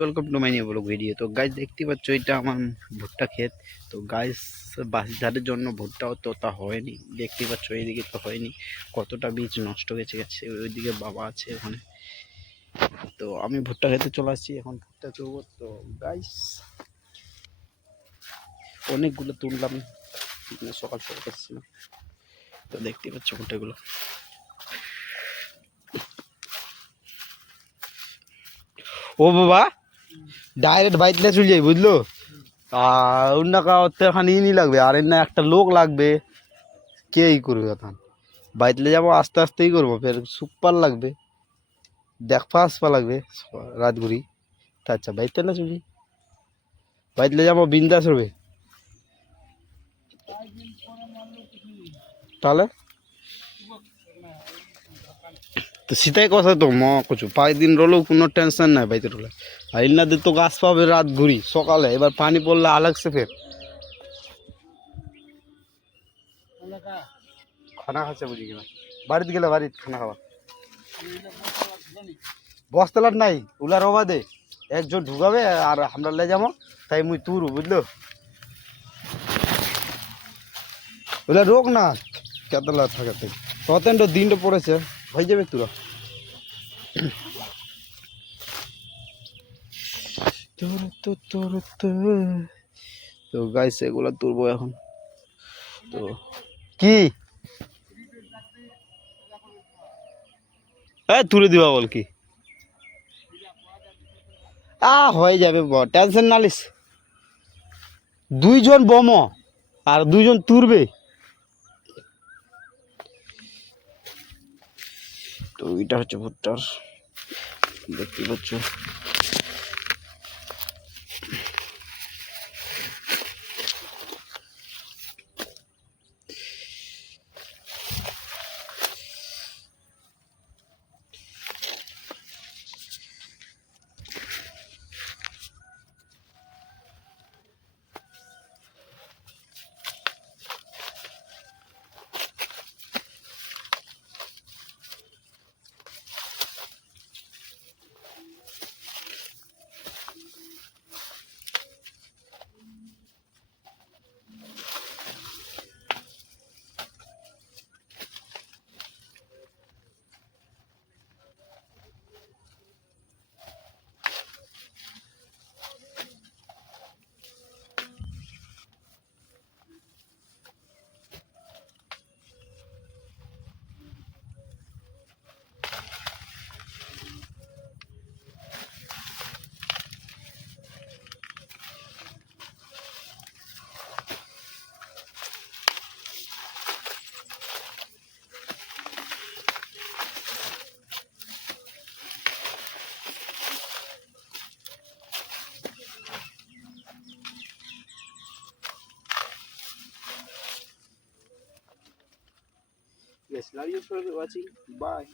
Welcome to my new blog video. তো guys দেখতে পাচ্ছ এটা আমার ভুট্টা ক্ষেত। তো গাইস বাঁশঝাড়ের জন্য ভুট্টাও তো তা হয়নি, দেখতে পাচ্ছ এইদিকে তো হয়নি, কতটা বীজ নষ্ট হয়েছে গেছে। ওইদিকে বাবা আছে ওখানে। তো আমি ভুট্টা খেতে চলে আসছি, এখন ভুট্টা চড়বো। তো গাইস অনেকগুলো তুললাম, সকাল সকাল করছিলাম। তো দেখতে পাচ্ছ ভুট্টাগুলো। ও বাবা ডাইরেক্ট বাইকলে চলে যাই বুঝলো। আর অন্য কাউতে এখানে ই লাগবে, আর এর না একটা লোক লাগবে, কে ই করবে এখন। বাইকলে যাবো আস্তে আস্তেই করবো, ফের সুপার লাগবে, দেখবা আসবা লাগবে রাত ঘুরি। তা আচ্ছা বাইকটা না চলি, বাইকলে যাবো বিন্দাস হবে তাহলে। তো সেটাই কথা, তো ম কিছু 5 দিন রলেও কোনো টেনশন নাই বাইতে রলে। আর ইনাদের তো গাছ পাবে রাত ঘুরি সকালে, এবার পানি পড়লে আলাগছে ফের খানা খাচ্ছে বুঝি কিনা। বাড়িতে গেলে বাড়িতে খানা খাওয়া বস্তালার নাই, উলার অবাদে একজন ঢুকাবে আর আমরা লে যাবো, তাই মুই তুরু বুঝলো। ওলা রোগ না কেতলা থাকাতে ততেনটা দিনটা পড়েছে, হয়ে যাবে তোরা। তো গাইস এগুলা তুলবো এখন। তো কি তুলে দিবা বল কি, হয়ে যাবে টেনশন নালিস। 2জন বম আর 2জন তুলবে। তো এটা হচ্ছে ভুট্টার, দেখতে পাচ্ছ। Yes, love you for watching. Bye.